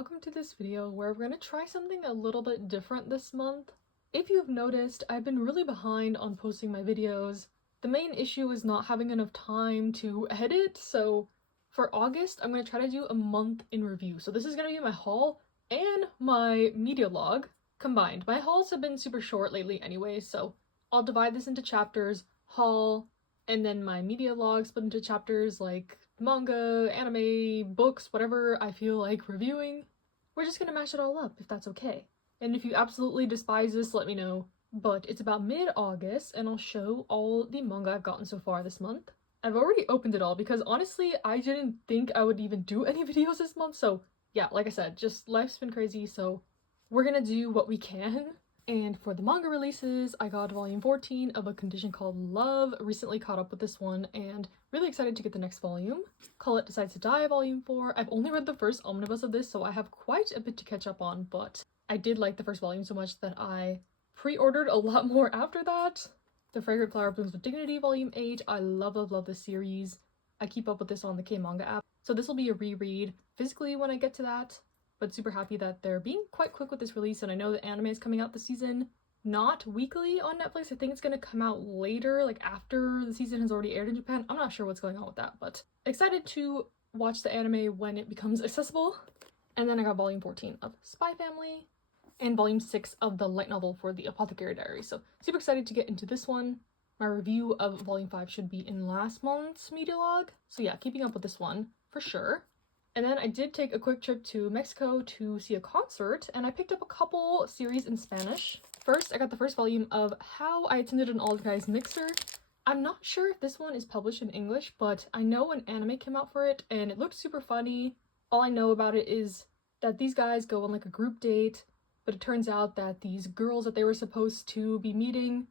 welcome to this video where we're going to try something a little bit different this month. If you've noticed, I've been really behind on posting my videos. The main issue is not having enough time to edit, so for August, I'm going to try to do a month in review. So this is going to be my haul and my media log combined. My hauls have been super short lately anyway, so I'll divide this into chapters, haul, and then my media log split into chapters like manga, anime, books, whatever I feel like reviewing. We're just gonna mash it all up if that's okay. And if you absolutely despise this, let me know. But it's about mid-August and I'll show all the manga I've gotten so far this month. I've already opened it all because honestly, I didn't think I would even do any videos this month. So yeah, like I said, just life's been crazy. So we're gonna do what we can. And for the manga releases, I got volume 14 of A Condition Called Love, recently caught up with this one, and really excited to get the next volume. Call It Decides to Die, volume 4. I've only read the first omnibus of this, so I have quite a bit to catch up on, but I did like the first volume so much that I pre-ordered a lot more after that. The Fragrant Flower Blooms with Dignity, volume 8. I love this series. I keep up with this on the K-manga app, so this will be a reread physically when I get to that. But super happy that they're being quite quick with this release, and I know the anime is coming out this season, not weekly on Netflix. I think it's gonna come out later, like after the season has already aired in Japan. I'm not sure what's going on with that, but excited to watch the anime when it becomes accessible. And then I got volume 14 of Spy Family and volume 6 of the light novel for the Apothecary Diary. So super excited to get into this one. My review of volume 5 should be in last month's media log. So yeah, keeping up with this one for sure. And then I did take a quick trip to Mexico to see a concert, and I picked up a couple series in Spanish. First, I got the first volume of How I Attended an All Guys Mixer. I'm not sure if this one is published in English, but I know an anime came out for it, and it looked super funny. All I know about it is that these guys go on like a group date, but it turns out that these girls that they were supposed to be meeting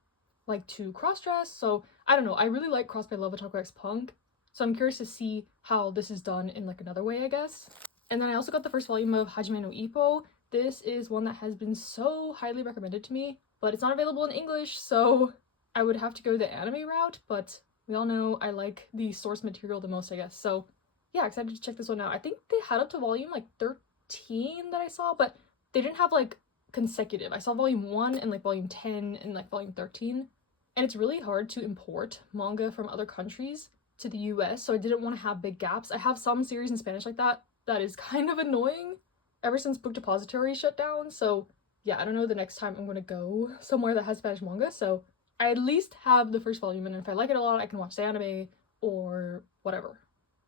like to cross-dress, so I don't know. I really like Cross by Love Otaku X Punk. So I'm curious to see how this is done in like another way, I guess. And then I also got the first volume of Hajime no Ippo. This is one that has been so highly recommended to me, but it's not available in English, so I would have to go the anime route, but we all know I like the source material the most, I guess. So yeah, excited to check this one out. I think they had up to volume like 13 that I saw, but they didn't have like consecutive. I saw volume 1 and like volume 10 and like volume 13. And it's really hard to import manga from other countries to the US, so I didn't want to have big gaps. I have some series in Spanish like that is kind of annoying ever since Book Depository shut down, so yeah, I don't know the next time I'm gonna go somewhere that has Spanish manga, so I at least have the first volume, and if I like it a lot I can watch the anime or whatever.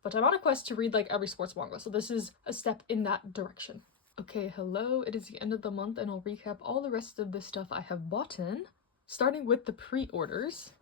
But I'm on a quest to read like every sports manga, so this is a step in that direction. Okay, hello, it is the end of the month and I'll recap all the rest of the stuff I have bought in, starting with the pre-orders.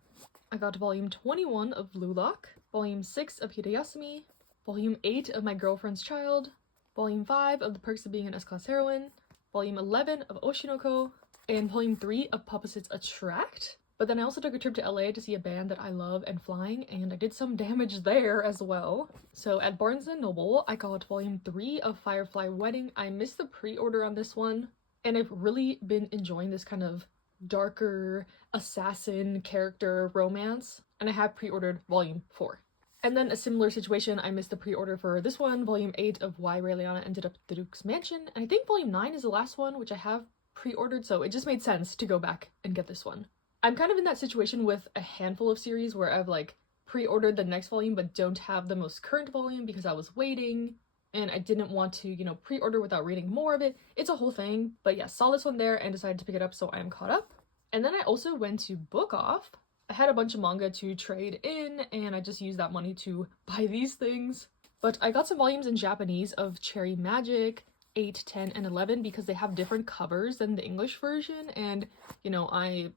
I got volume 21 of Blue Lock, volume 6 of Hideyasumi, volume 8 of My Girlfriend's Child, volume 5 of The Perks of Being an S-Class Heroine, volume 11 of Oshinoko, and volume 3 of Opposites Attract. But then I also took a trip to LA to see a band that I love and flying, and I did some damage there as well. So at Barnes & Noble, I got volume 3 of Firefly Wedding. I missed the pre-order on this one, and I've really been enjoying this kind of darker assassin character romance, and I have pre-ordered volume 4. And then a similar situation, I missed the pre-order for this one, volume 8 of Why Raeliana Ended Up at the Duke's Mansion, and I think volume 9 is the last one, which I have pre-ordered, so it just made sense to go back and get this one. I'm kind of in that situation with a handful of series where I've like pre-ordered the next volume but don't have the most current volume because I was waiting and I didn't want to, you know, pre-order without reading more of it. It's a whole thing, but yeah, saw this one there and decided to pick it up, so I am caught up. And then I also went to Book Off. I had a bunch of manga to trade in, and I just used that money to buy these things. But I got some volumes in Japanese of Cherry Magic, 8, 10, and 11 because they have different covers than the English version, and, you know, I'm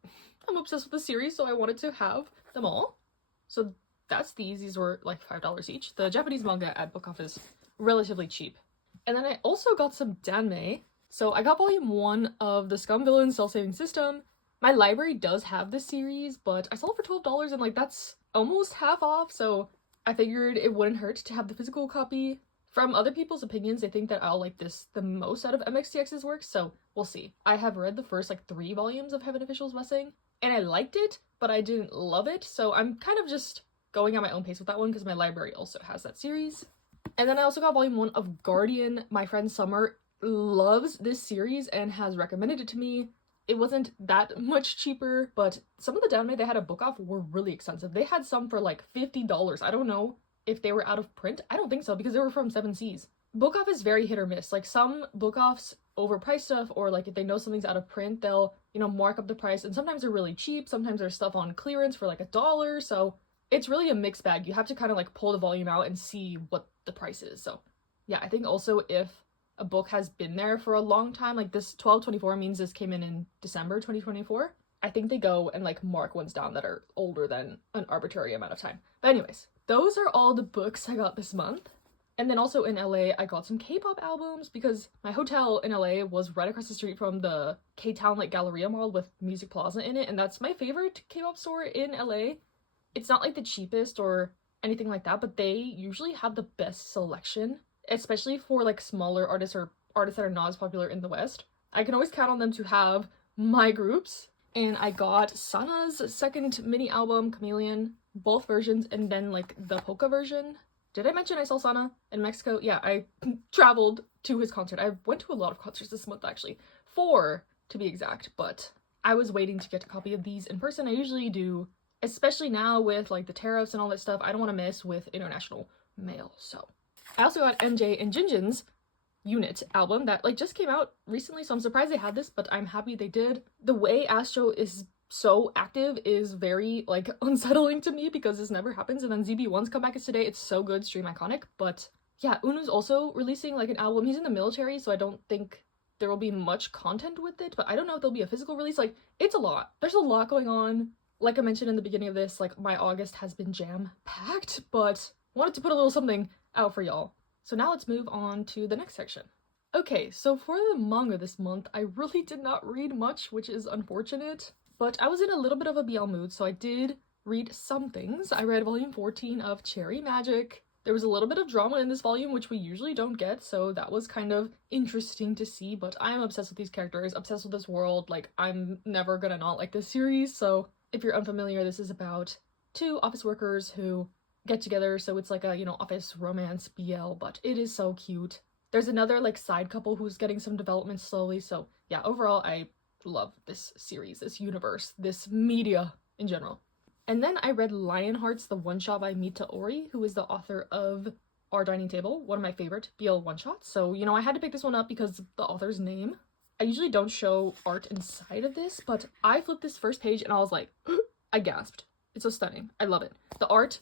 obsessed with the series, so I wanted to have them all. So that's these. These were like $5 each. The Japanese manga at Book Off is relatively cheap. And then I also got some Danmei. So I got volume 1 of The Scum Villain Self-Saving System. My library does have this series, but I saw it for $12 and like that's almost half off, so I figured it wouldn't hurt to have the physical copy. From other people's opinions, they think that I'll like this the most out of MXTX's works, so we'll see. I have read the first like 3 volumes of Heaven Official's Blessing, and I liked it, but I didn't love it, so I'm kind of just going at my own pace with that one because my library also has that series. And then I also got volume 1 of Guardian, My Friend Summer loves this series and has recommended it to me. It wasn't that much cheaper, but some of the downmade they had at Book Off were really expensive. They had some for like $50. I don't know if they were out of print. I don't think so, because they were from 7Cs. Book Off is very hit or miss. Like, some Book Offs overprice stuff, or like if they know something's out of print, they'll, you know, mark up the price, and sometimes they're really cheap. Sometimes there's stuff on clearance for like $1, so it's really a mixed bag. You have to kind of like pull the volume out and see what the price is. So yeah, I think also if a book has been there for a long time, like this 12/24 means this came in December 2024, I think they go and like mark ones down that are older than an arbitrary amount of time. But anyways, those are all the books I got this month. And then also in LA, I got some K-pop albums because my hotel in LA was right across the street from the K-Town like Galleria Mall with Music Plaza in it, and that's my favorite K-pop store in LA. It's not like the cheapest or anything like that, but they usually have the best selection, especially for like smaller artists or artists that are not as popular in the West. I can always count on them to have my groups, and I got Sana's second mini album, Chameleon, both versions, and then like the polka version. Did I mention I saw Sana in Mexico? Yeah, I traveled to his concert. I went to a lot of concerts this month, actually. 4 to be exact, but I was waiting to get a copy of these in person. I usually do, especially now with like the tariffs and all that stuff. I don't want to mess with international mail, so. I also got MJ and Jinjin's Unit album that like just came out recently, so I'm surprised they had this, but I'm happy they did. The way Astro is so active is very like unsettling to me because this never happens, and then ZB1's comeback is today. It's so good, stream iconic. But yeah, Unu's also releasing like an album. He's in the military, so I don't think there will be much content with it, but I don't know if there'll be a physical release. Like, it's a lot. There's a lot going on. Like I mentioned in the beginning of this, like my August has been jam-packed, but wanted to put a little something out for y'all. So now let's move on to the next section. Okay, so for the manga this month, I really did not read much, which is unfortunate. But I was in a little bit of a BL mood, so I did read some things. I read volume 14 of Cherry Magic. There was a little bit of drama in this volume, which we usually don't get, so that was kind of interesting to see, but I'm obsessed with these characters, obsessed with this world. Like, I'm never gonna not like this series. So if you're unfamiliar, this is about 2 office workers who get together, so it's like a, you know, office romance BL, but it is so cute. There's another, like, side couple who's getting some development slowly, so yeah, overall, I love this series, this universe, this media in general. And then I read Lionhearts, the one-shot by Mita Ori, who is the author of Our Dining Table, one of my favorite BL one-shots. So, you know, I had to pick this one up because of the author's name. I usually don't show art inside of this, but I flipped this first page and I was like, I gasped. It's so stunning. I love it. The art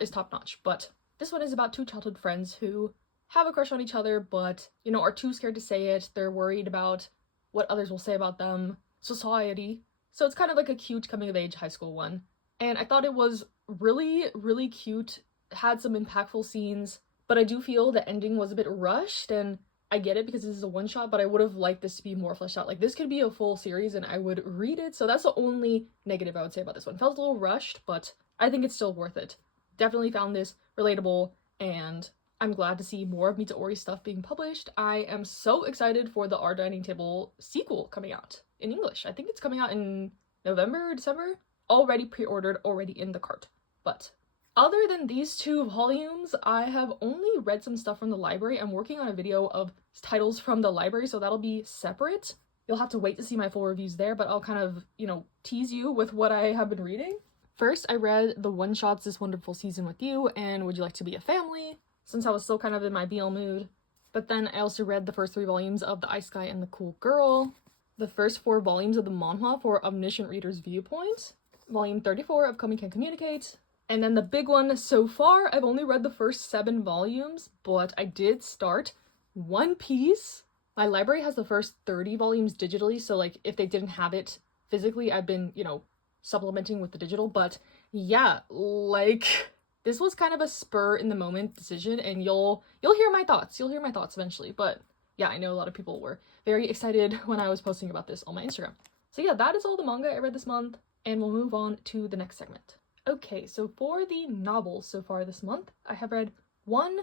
is top-notch, but this one is about 2 childhood friends who have a crush on each other, but, you know, are too scared to say it. They're worried about what others will say about them, society. So it's kind of like a cute coming-of-age high school one. And I thought it was really, really cute, had some impactful scenes, but I do feel the ending was a bit rushed, and I get it because this is a one-shot, but I would have liked this to be more fleshed out. Like, this could be a full series and I would read it, so that's the only negative I would say about this one. Felt a little rushed, but I think it's still worth it. Definitely found this relatable, and I'm glad to see more of Mita Ori's stuff being published. I am so excited for the Our Dining Table sequel coming out in English. I think it's coming out in November, December? Already pre-ordered, already in the cart. But other than these 2 volumes, I have only read some stuff from the library. I'm working on a video of titles from the library, so that'll be separate. You'll have to wait to see my full reviews there, but I'll kind of, you know, tease you with what I have been reading. First, I read the one-shots This Wonderful Season with You and Would You Like to Be a Family, since I was still kind of in my BL mood. But then I also read the first 3 volumes of The Ice Guy and the Cool Girl, the first 4 volumes of the manhwa for Omniscient Reader's Viewpoint, volume 34 of Komi Can Communicate, and then the big one so far, I've only read the first 7 volumes, but I did start One Piece. My library has the first 30 volumes digitally, so like if they didn't have it physically, I've been, you know, supplementing with the digital. But yeah, like, this was kind of a spur in the moment decision, and you'll hear my thoughts. You'll hear my thoughts eventually. But yeah, I know a lot of people were very excited when I was posting about this on my Instagram. So yeah, that is all the manga I read this month, and we'll move on to the next segment. Okay, so for the novels so far this month, I have read 1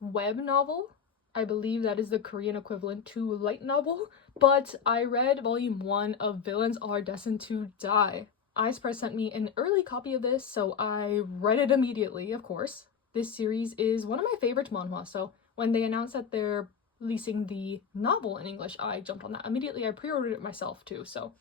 web novel. I believe that is the Korean equivalent to light novel, but I read volume 1 of Villains Are Destined to Die. iSpress sent me an early copy of this, so I read it immediately, of course. This series is one of my favorite manhwa, so when they announced that they're releasing the novel in English, I jumped on that immediately. I pre-ordered it myself too, so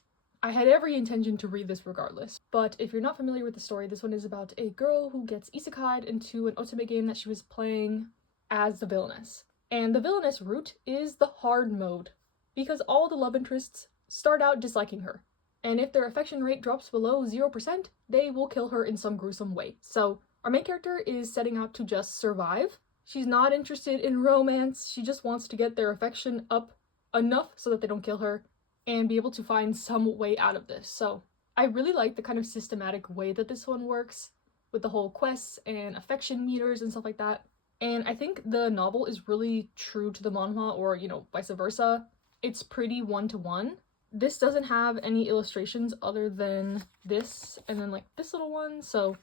I had every intention to read this regardless. But if you're not familiar with the story, this one is about a girl who gets isekai'd into an otome game that she was playing as the villainess. And the villainess route is the hard mode, because all the love interests start out disliking her. And if their affection rate drops below 0%, they will kill her in some gruesome way. So our main character is setting out to just survive. She's not interested in romance, she just wants to get their affection up enough so that they don't kill her, and be able to find some way out of this. So I really like the kind of systematic way that this one works, with the whole quests and affection meters and stuff like that. And I think the novel is really true to the manhwa, or, you know, vice versa. It's pretty one-to-one. This doesn't have any illustrations other than this, and then like this little one. So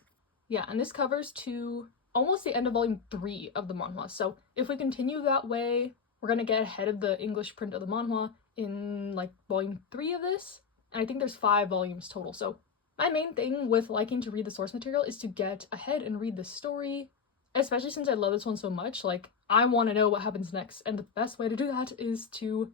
yeah, and this covers to almost the end of volume 3 of the manhwa. So if we continue that way, we're gonna get ahead of the English print of the manhwa in like volume 3 of this, and I think there's 5 volumes total. So my main thing with liking to read the source material is to get ahead and read the story, especially since I love this one so much. Like, I want to know what happens next, and the best way to do that is to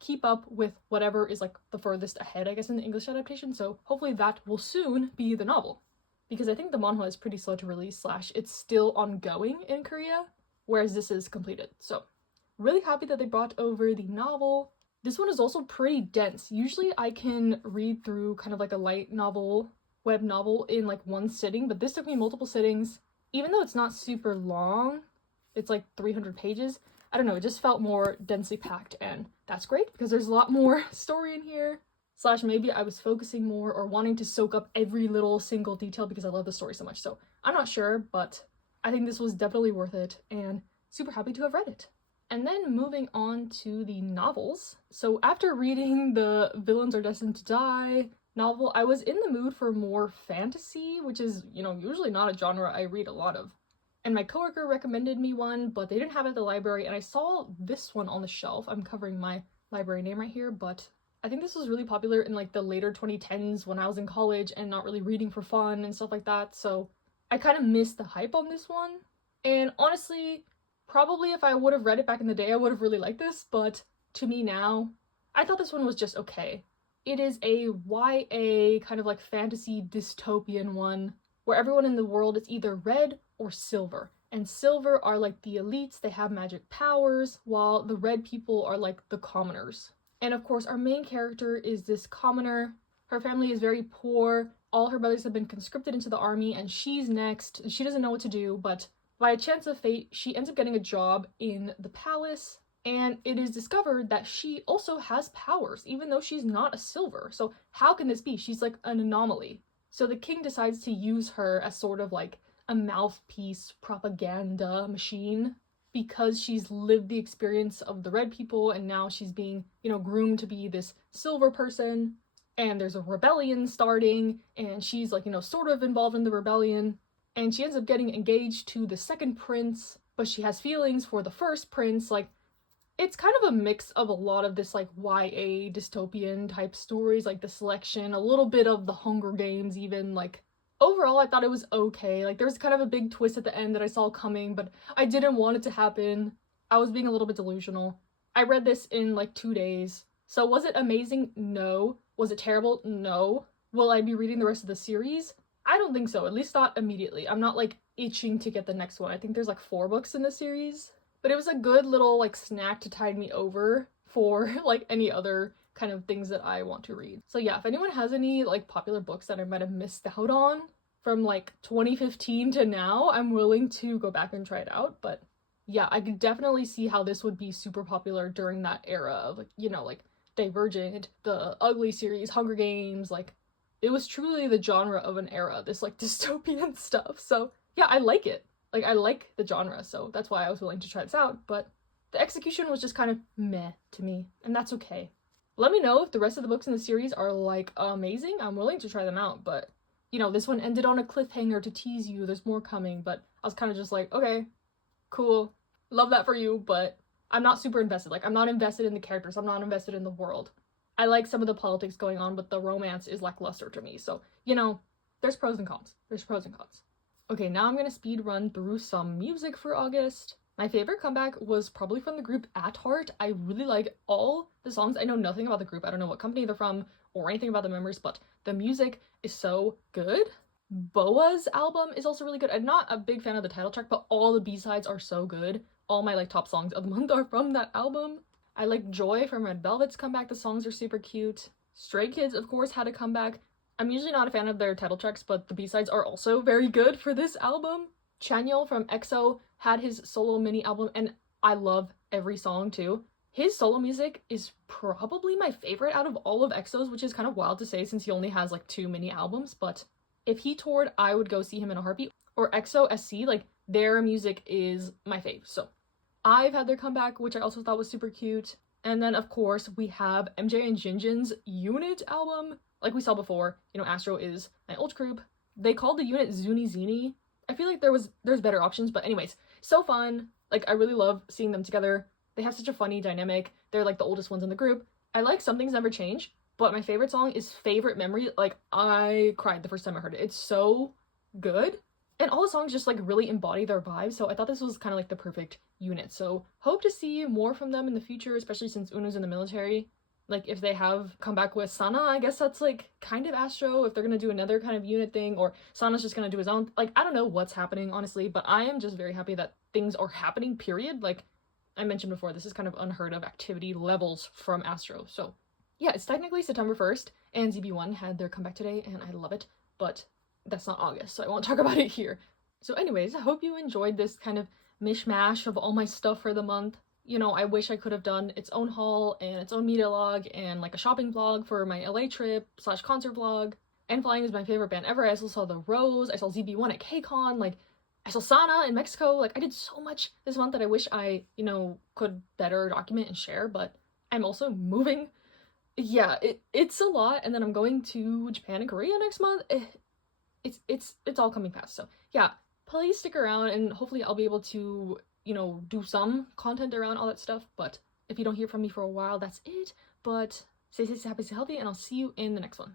keep up with whatever is like the furthest ahead, I guess, in the English adaptation. So hopefully that will soon be the novel, because I think the manhwa is pretty slow to release, / it's still ongoing in Korea, whereas this is completed. So really happy that they brought over the novel. This one is also pretty dense. Usually I can read through kind of like a light novel, web novel, in like one sitting, but this took me multiple sittings. Even though it's not super long, it's like 300 pages, I don't know, it just felt more densely packed, and that's great because there's a lot more story in here. / maybe I was focusing more or wanting to soak up every little single detail because I love the story so much. So I'm not sure, but I think this was definitely worth it, and super happy to have read it. And then moving on to the novels. So after reading the Villains Are Destined to Die novel, I was in the mood for more fantasy, which is, you know, usually not a genre I read a lot of. And my coworker recommended me one, but they didn't have it at the library, and I saw this one on the shelf. I'm covering my library name right here, but I think this was really popular in like the later 2010s when I was in college and not really reading for fun and stuff like that, so I kind of missed the hype on this one. And honestly, probably if I would have read it back in the day, I would have really liked this, but to me now, I thought this one was just okay. It is a YA kind of like fantasy dystopian one where everyone in the world is either red or silver. And silver are like the elites, they have magic powers, while the red people are like the commoners. And of course, our main character is this commoner. Her family is very poor. All her brothers have been conscripted into the army, and she's next. She doesn't know what to do, but by a chance of fate, she ends up getting a job in the palace, and it is discovered that she also has powers, even though she's not a silver. So how can this be? She's like an anomaly. So the king decides to use her as sort of like a mouthpiece propaganda machine, because she's lived the experience of the red people, and now she's being, you know, groomed to be this silver person, and there's a rebellion starting, and she's like, you know, sort of involved in the rebellion. And she ends up getting engaged to the second prince, but she has feelings for the first prince. Like, it's kind of a mix of a lot of this like YA dystopian type stories, like The Selection, a little bit of the Hunger Games even. Like, overall I thought it was okay. Like, there's kind of a big twist at the end that I saw coming, but I didn't want it to happen. I was being a little bit delusional. I read this in like 2 days. So was it amazing? No. Was it terrible? No. Will I be reading the rest of the series? I don't think so, at least not immediately. I'm not like itching to get the next one. I think there's like 4 books in the series, but it was a good little like snack to tide me over for like any other kind of things that I want to read. So yeah, if anyone has any like popular books that I might have missed out on from like 2015 to now, I'm willing to go back and try it out. But yeah, I could definitely see how this would be super popular during that era of like, you know, like Divergent, the Ugly series, Hunger Games. Like, it was truly the genre of an era, this like dystopian stuff. So yeah, I like it. Like, I like the genre, so that's why I was willing to try this out, but the execution was just kind of meh to me, and that's okay. Let me know if the rest of the books in the series are like amazing. I'm willing to try them out, but you know, this one ended on a cliffhanger to tease you there's more coming, but I was kind of just like, okay, cool, love that for you, but I'm not super invested. Like, I'm not invested in the characters, I'm not invested in the world. I like some of the politics going on, but the romance is lackluster to me. So, you know, there's pros and cons. There's pros and cons. Okay, now I'm gonna speed run through some music for August. My favorite comeback was probably from the group At Heart. I really like all the songs. I know nothing about the group. I don't know what company they're from or anything about the members, but the music is so good. Boa's album is also really good. I'm not a big fan of the title track, but all the B-sides are so good. All my like top songs of the month are from that album. I like Joy from Red Velvet's comeback. The songs are super cute. Stray Kids, of course, had a comeback. I'm usually not a fan of their title tracks, but the B-sides are also very good for this album. Chanyeol from EXO had his solo mini album, and I love every song too. His solo music is probably my favorite out of all of EXO's, which is kind of wild to say since he only has like 2 mini albums, but if he toured, I would go see him in a heartbeat. Or EXO SC, like their music is my fave. So I've had their comeback, which I also thought was super cute. And then of course we have MJ and Jinjin's Unit album. Like we saw before, you know, Astro is my old group. They called the unit Zuni Zini. I feel like there's better options, but anyways, so fun. Like I really love seeing them together. They have such a funny dynamic. They're like the oldest ones in the group. I like Some Things Never Change, but my favorite song is Favorite Memory. Like I cried the first time I heard it. It's so good. And all the songs just like really embody their vibe. So I thought this was kind of like the perfect unit. So hope to see more from them in the future, especially since Unu's in the military. Like if they have come back with Sana, I guess that's like kind of Astro, if they're gonna do another kind of unit thing, or Sana's just gonna do his own. Like I don't know what's happening honestly, but I am just very happy that things are happening, period. Like I mentioned before, this is kind of unheard of activity levels from Astro. So yeah, it's technically September 1st and ZB1 had their comeback today and I love it, but that's not August, so I won't talk about it here. So anyways, I hope you enjoyed this kind of mishmash of all my stuff for the month. You know, I wish I could have done its own haul and its own media log and like a shopping vlog for my LA trip / concert vlog. And Flying is my favorite band ever. I also saw The Rose, I saw ZB1 at KCON, like I saw Sana in Mexico. Like I did so much this month that I wish I, you know, could better document and share, but I'm also moving. Yeah, it's a lot, and then I'm going to Japan and Korea next month. It's all coming fast. So yeah, please stick around and hopefully I'll be able to, you know, do some content around all that stuff. But if you don't hear from me for a while, that's it. But stay safe, stay happy, stay healthy, and I'll see you in the next one.